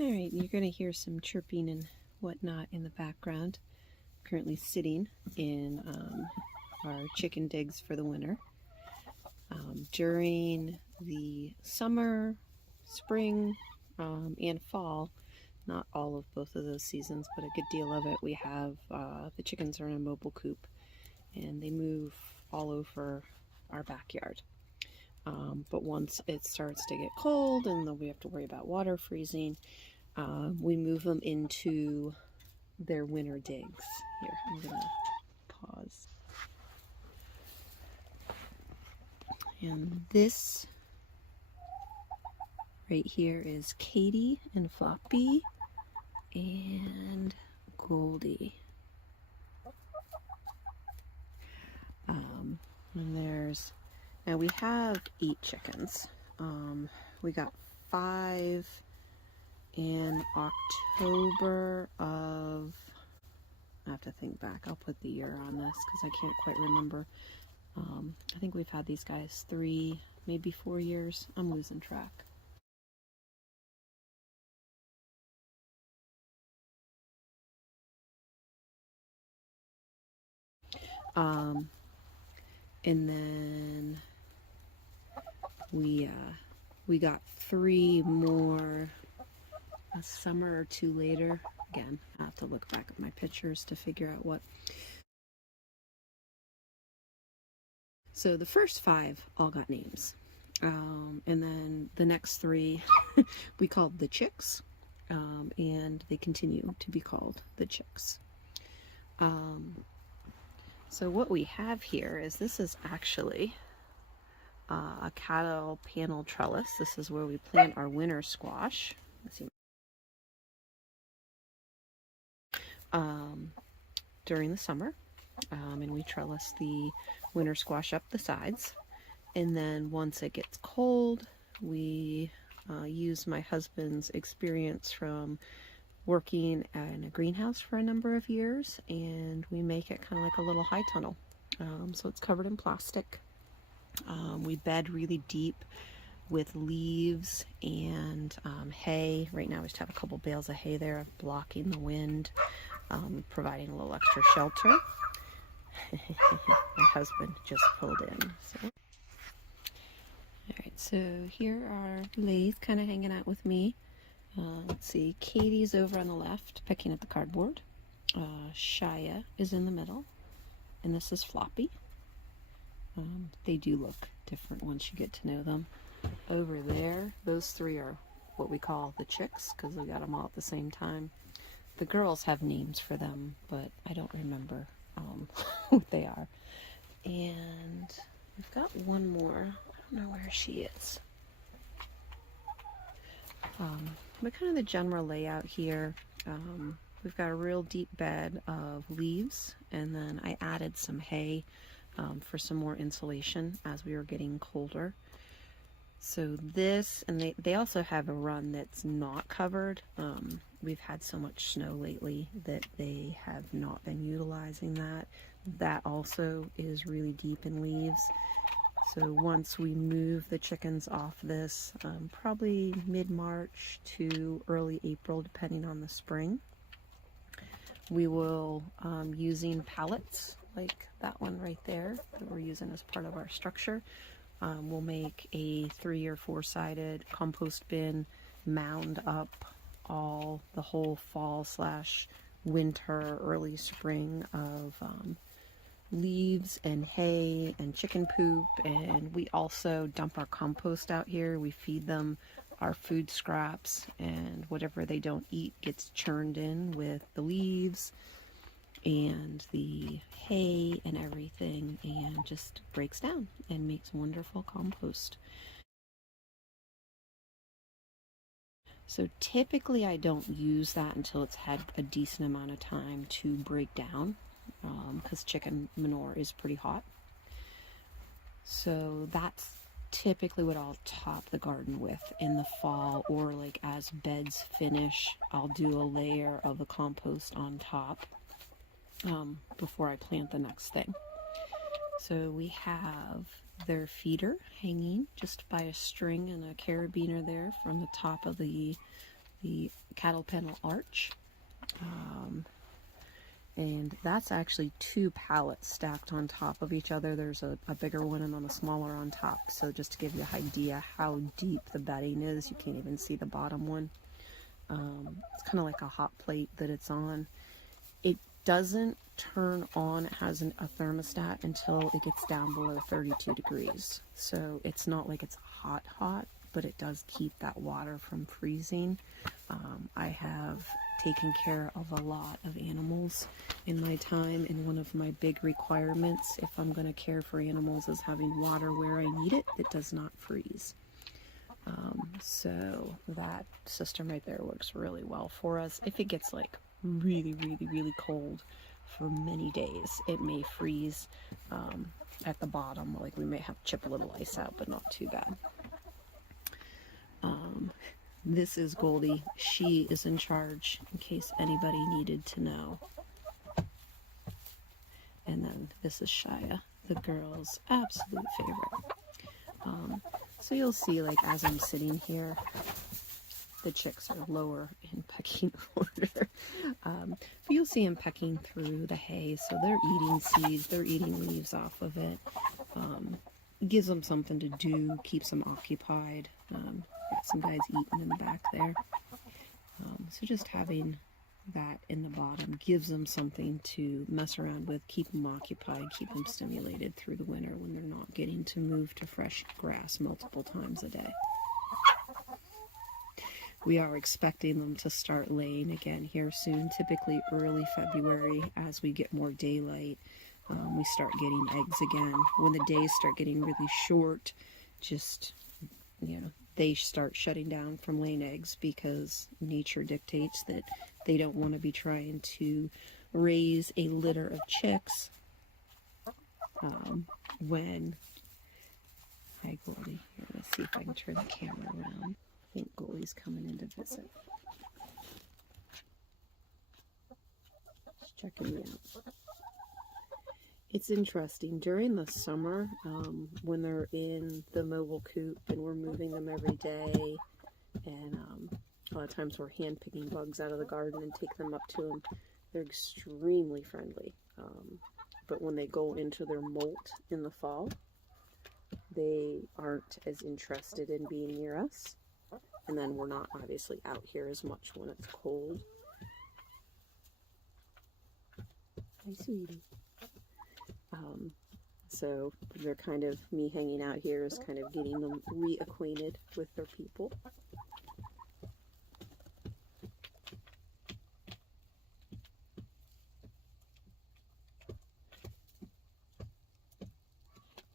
All right, you're going to hear some chirping and whatnot in the background. I'm currently sitting in our chicken digs for the winter. During the summer, spring, and fall, not all of both of those seasons, but a good deal of it, we have the chickens are in a mobile coop and they move all over our backyard. But once it starts to get cold and then we have to worry about water freezing, we move them into their winter digs. Here, I'm going to pause. And this right here is Katie and Floppy and Goldie. And there's, now we have 8 chickens. We got 5 in October of, I have to think back, I'll put the year on this because I can't quite remember. I think we've had these guys 3, maybe 4 years. I'm losing track. And then we got 3 more a summer or 2 later. Again, I have to look back at my pictures to figure out what. So the first 5 all got names. And then the next 3 we called the chicks. And they continue to be called the chicks. So what we have here is, this is actually a cattle panel trellis. This is where we plant our winter squash. Let's see. During the summer, and we trellis the winter squash up the sides. And then once it gets cold, we use my husband's experience from working in a greenhouse for a number of years, and we make it kind of like a little high tunnel. So it's covered in plastic. We bed really deep with leaves and hay. Right now we just have a couple bales of hay there blocking the wind, providing a little extra shelter. My husband just pulled in. So. Alright, so here are Lay's kind of hanging out with me. Let's see, Katie's over on the left pecking at the cardboard. Shia is in the middle, and this is Floppy. They do look different once you get to know them. Over there, those 3 are what we call the chicks because we got them all at the same time. The girls have names for them, but I don't remember what they are. And we've got one more. I don't know where she is. But kind of the general layout here. We've got a real deep bed of leaves, and then I added some hay for some more insulation as we were getting colder. So this, and they also have a run that's not covered. We've had so much snow lately that they have not been utilizing that. That also is really deep in leaves. So once we move the chickens off this, probably mid-March to early April, depending on the spring, we will, using pallets like that one right there that we're using as part of our structure, we'll make a 3 or 4-sided compost bin, mound up the whole fall / winter, early spring of leaves and hay and chicken poop. And we also dump our compost out here. We feed them our food scraps, and whatever they don't eat gets churned in with the leaves and the hay and everything, and just breaks down and makes wonderful compost. So typically I don't use that until it's had a decent amount of time to break down, because chicken manure is pretty hot. So that's typically what I'll top the garden with in the fall, or like as beds finish, I'll do a layer of the compost on top before I plant the next thing. So we have their feeder hanging just by a string and a carabiner there from the top of the the cattle panel arch. And that's actually 2 pallets stacked on top of each other. There's a bigger one and then a smaller on top. So just to give you an idea how deep the bedding is, you can't even see the bottom one. It's kind of like a hot plate that it's on. It doesn't turn on, it has a thermostat until it gets down below 32 degrees. So it's not like it's hot, but it does keep that water from freezing. I have taken care of a lot of animals in my time, and one of my big requirements if I'm going to care for animals is having water where I need it that does not freeze. So that system right there works really well for us. If it gets like really cold for many days, it may freeze at the bottom. Like we may have to chip a little ice out, but not too bad. This is Goldie. She is in charge, in case anybody needed to know. And then this is Shia, the girl's absolute favorite. So you'll see, like, as I'm sitting here, the chicks are lower in pecking order. But you'll see them pecking through the hay, so they're eating seeds, they're eating leaves off of it. Gives them something to do, keeps them occupied. Got some guys eating in the back there. So just having that in the bottom gives them something to mess around with, keep them occupied, keep them stimulated through the winter when they're not getting to move to fresh grass multiple times a day. We are expecting them to start laying again here soon, typically early February as we get more daylight. We start getting eggs again. When the days start getting really short, just, they start shutting down from laying eggs because nature dictates that they don't want to be trying to raise a litter of chicks when... Hi, Goldie. Here, let's see if I can turn the camera around. I think Goldie's coming in to visit. Just checking me out. It's interesting. During the summer, when they're in the mobile coop and we're moving them every day, and a lot of times we're hand picking bugs out of the garden and take them up to them, they're extremely friendly. But when they go into their molt in the fall, they aren't as interested in being near us. And then we're not obviously out here as much when it's cold. Hi, sweetie. So they're kind of, me hanging out here is kind of getting them reacquainted with their people.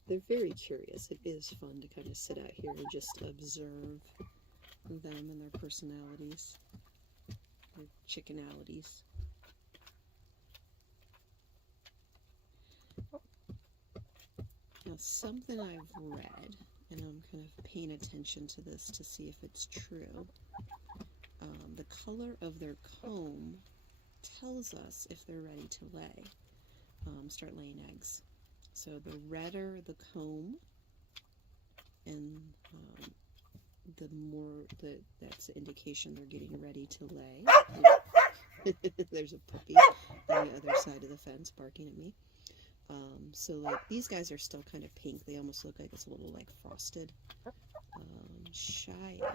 They're very curious. It is fun to kind of sit out here and just observe them and their personalities, their chickenalities. Now, something I've read, and I'm kind of paying attention to this to see if it's true, the color of their comb tells us if they're ready to lay, start laying eggs. So the redder the comb, and the more that's an indication they're getting ready to lay. There's a puppy on the other side of the fence barking at me. So like these guys are still kind of pink. They almost look like it's a little like frosted. Shia.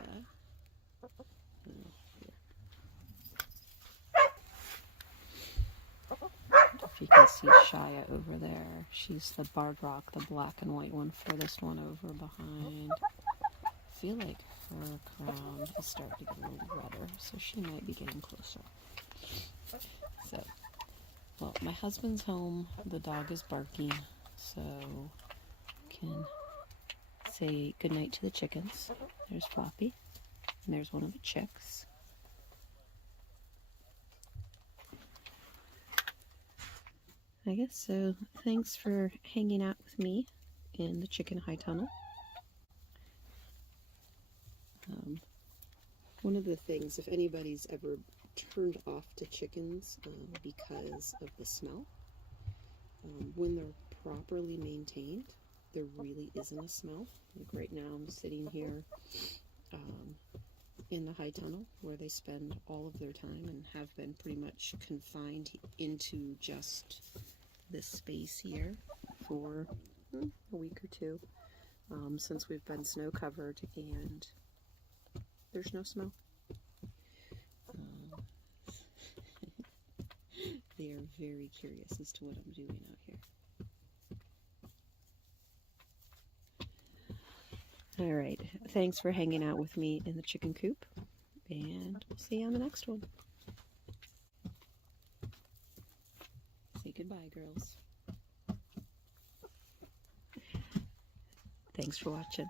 If you can see Shia over there, she's the barred rock, the black and white one, furthest one over behind. I feel like her crown is starting to get a little redder, so she might be getting closer. So, well, my husband's home, the dog is barking, so can say goodnight to the chickens. There's Floppy, and there's one of the chicks. I guess so. Thanks for hanging out with me in the chicken high tunnel. One of the things, if anybody's ever turned off to chickens because of the smell, when they're properly maintained, there really isn't a smell. Like right now I'm sitting here in the high tunnel where they spend all of their time and have been pretty much confined into just this space here for a week or two, since we've been snow covered and there's no snow. They are very curious as to what I'm doing out here. All right, thanks for hanging out with me in the chicken coop, and we'll see you on the next one. Say goodbye, girls. Thanks for watching.